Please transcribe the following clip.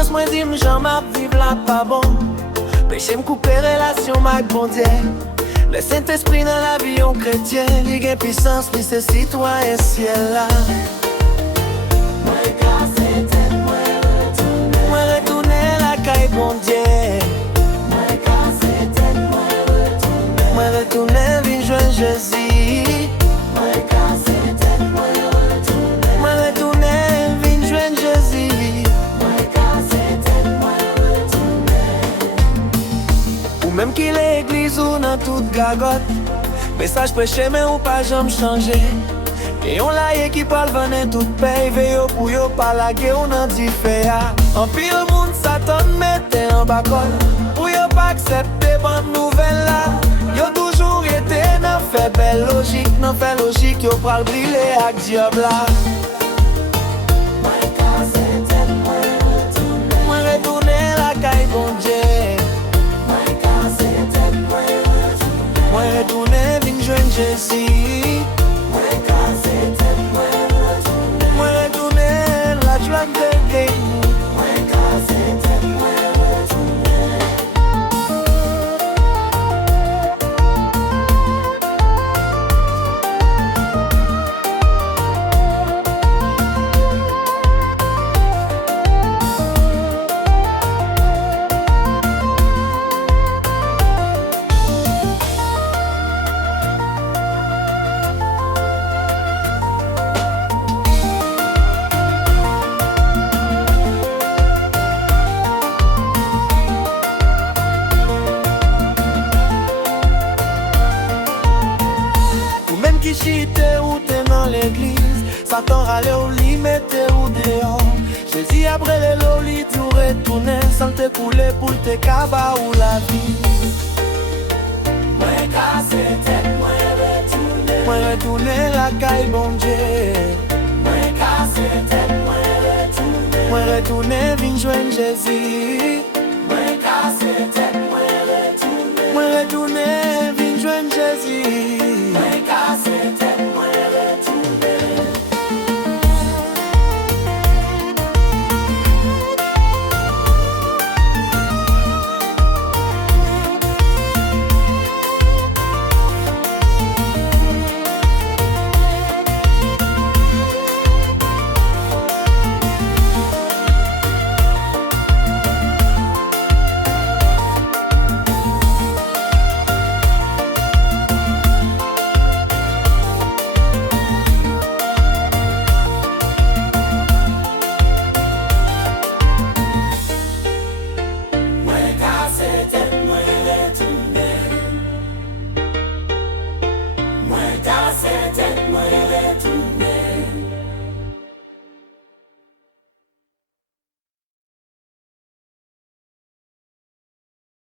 Conscience mwen di m jan map viv la pa bon. Peche m koupe relasyon mak bondye. Le Saint-Esprit nan la vi yon kretyen. Li gen puissance, li se citoyen ciel la. Mwen kase tet mwen retoune. Mwen retoune la kay bondye. Mwen kase tet mwen retoune. Mwen retoune vin jwen Jezi. Mwen kase tet mwen retoune. Mwen retoune vin jwen Jezi. Mwen kase tet mwen retoune. Ou même ki l'église ou nan tout gagot. Message preche men ou pa jam chanje. E yon laye ki pal venen tout pey. Veyo pou yo palage ou nan di feya. An pil moun satan mette an bakol. Pou yo pa aksepte ban nouvel la. Yo toujou ete nan fe bel logik. Nan fe logik yo pral brile ak diab la. Mwen kase tet mwen retoune. Mwen retoune la kay bondye. Mwen kase tet mwen retoune. Mwen retoune vin jwen Jezi. Mwen kase tet mwen retoune. Mwen retoune la jwan de gen. Mwen kase tet mwen retoune. Ki chite ou te nan l'église. Satan rale ou li mette ou deyon. Jezi apre le lo li tou retoune. San te koule pou te kaba ou la vi. Mwen kase tet mwen retoune. Mwen retoune la kay bondye. Mwen kase tet mwen retoune. Mwen retoune vin jwen Jezi. Mwen kase tet mwen retoune. Mwen retoune vin jwen Jezi. Mwen kase tet mwen retoune. Mwen kase tet mwen retoune.